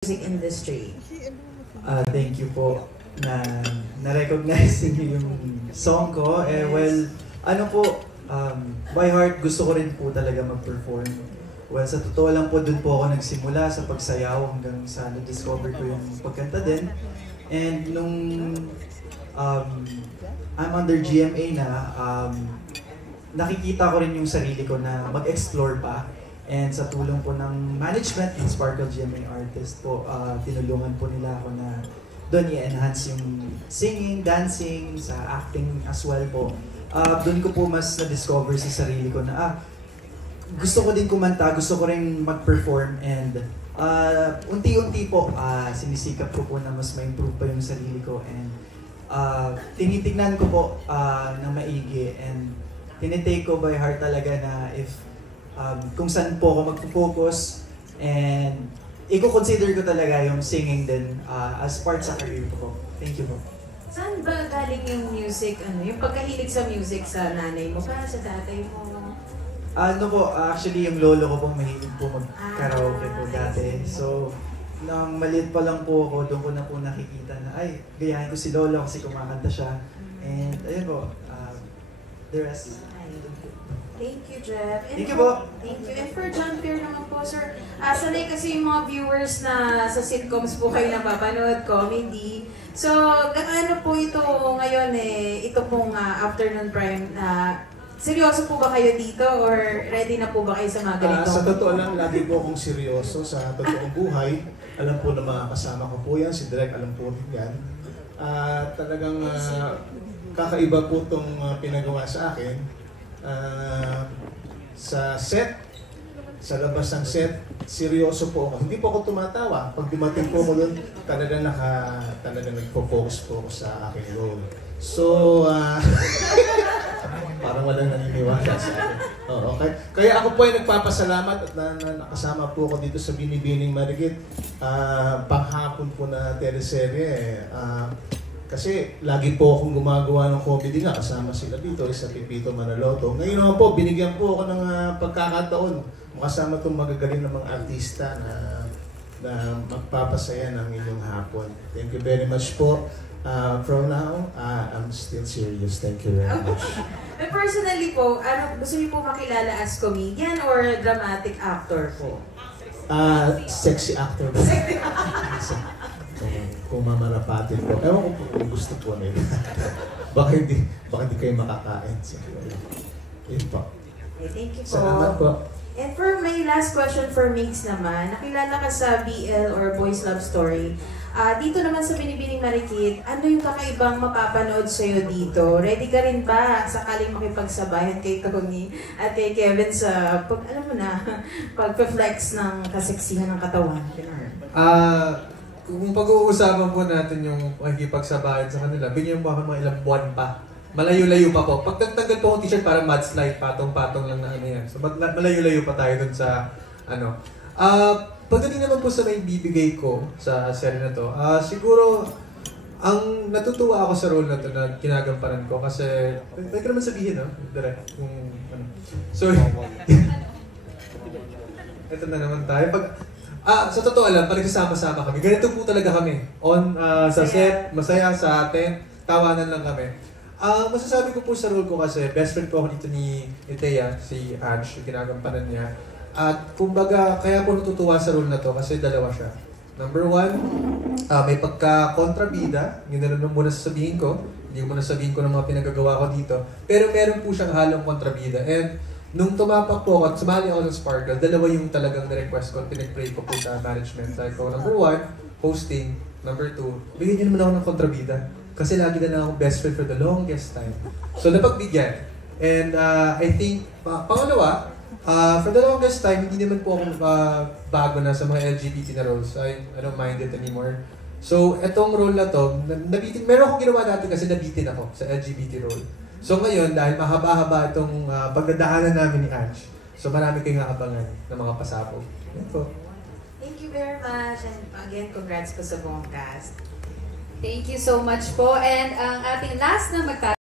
music industry? Thank you po na na-recognize niyo yung song ko. Well, ano po, by heart, gusto ko rin po talaga mag-perform. Well, sa totoo lang po, dun po ako nagsimula sa pagsayaw hanggang sa na-discover ko yung pagkanta din. And nung I'm under GMA na, nakikita ko rin yung sarili ko na mag-explore pa. And sa tulong po ng management ng Sparkle GMA Artist po, tinulungan po nila ako na doon i-enhance yung singing, dancing, sa acting as well po. Doon ko po mas na-discover sa sarili ko na gusto ko din kumanta, gusto ko rin mag-perform, and unti-unti po sinisikap ko po na mas ma-improve pa yung sarili ko, and tinitignan ko po na maigi, and tinitake ko by heart talaga na if kung saan po ako mag-focus, and i-consider ko talaga yung singing din as part sa career ko. Thank you po. Saan ba galing yung music, yung pagkahilig sa music sa nanay mo ba, sa tatay mo? Ano po, actually yung lolo ko po mahilig po mag-karaoke po dati. So, nang maliit pa lang po ako, doon ko na po nakikita na, ay, gayahin ko si lolo kasi kumakanta siya. And ayun po, the rest. Thank you, Jeff. And Thank you po. Thank you. And for John Pierre naman po, sir, sanay kasi yung mga viewers na sa sitcoms po kayo napapanood, comedy. So, gaano po ito ngayon ito pong afternoon prime, seryoso po ba kayo dito or ready na po ba kayo sa mga ganito? Sa totoo lang, lagi po akong seryoso sa totoong buhay. Alam po na mga kasama ko po yan, si Direk alam po rin yan. Talagang kakaiba po itong pinagawa sa akin. Sa set, sa labas ng set, seryoso po ako. Hindi po ako tumatawa. Pag dumating po ako doon, talagang nagpo-focus po ako sa aking role. So, parang walang naniniwala sa akin. Okay. Kaya ako po ay nagpapasalamat at nakasama po ako dito sa Binibining Marikit. Panghapon po na teleserye. Kasi lagi po akong gumagawa ng comedy nga, kasama sila dito, sa Pipito Manaloto. Ngayon naman po, binigyan po ako ng pagkakataon. Makasama itong magagaling ng mga artista na magpapasaya ng inyong hapon. Thank you very much po. From now, I'm still serious. Thank you very much. But personally po, gusto niyo po makilala as comedian or dramatic actor po? Sexy actor po. Kung mamarapatin po. Ewan ko po kung gusto po nila. baka hindi kayo makakain. Yun po. Okay, thank you po. Salamat po. And for my last question for Migs naman, nakilala ka sa BL or Boys Love Story. Dito naman sa Binibining Marikit, ano yung kakaibang mapapanood sa'yo dito? Ready ka rin ba sakaling makipagsabayan kay Tony at kay Kevin sa, alam mo na, pag-flex ng kaseksihan ng katawan? Kung pag-uusapan po natin yung makikipagsabayan sa kanila, bigyan mo ako mga ilang buwan pa. Malayo-layo pa po. Pag nagtanggal po akong t-shirt, parang mudslide, patong-patong lang na ano yan. So malayo-layo pa tayo dun sa ano. Pagdating naman po sa may bibigay ko sa serye na to, siguro ang natutuwa ako sa role na to na ginagampanan ko kasi pwede ko naman sabihin, no? Direct, kung ano. So, ito na naman tayo. Sa totoo lang, pag nagsasama-sama kami, ganito po talaga kami. Sa set, masaya sa atin, tawanan lang kami. Masasabi ko po sa role ko kasi, best friend po ako dito ni Thea, si Ange, ginagampanan niya. At kumbaga, kaya po natutuwa sa role na to kasi dalawa siya. Number one, may pagka-kontrabida, yun na lang muna sasabihin ko. Hindi ko muna sabihin ko ng mga pinagagawa ko dito. Pero meron po siyang halong kontrabida. And nung tumapak po ako at sumali ako ng Sparkle, dalawa yung talagang na-request ko. Pinag-pray ko po sa management. Like, number one, hosting. Number two, bigyan niyo naman ako ng kontrabida. Kasi lagi na lang ako best friend for the longest time. So, napagbigyan. And I think, pangalawa, for the longest time, hindi naman po ako bago na sa mga LGBT na roles. I don't mind it anymore. So, etong role na to, nabitin, meron akong ginawa dati kasi nabitin ako sa LGBT role. So ngayon, dahil mahaba-haba itong pagdadaanan namin ni Ange, so marami kayong aabangan ng mga pasabog. Yan po. Thank you very much. And again, congrats po sa buong cast. Thank you so much po. And ang ating last na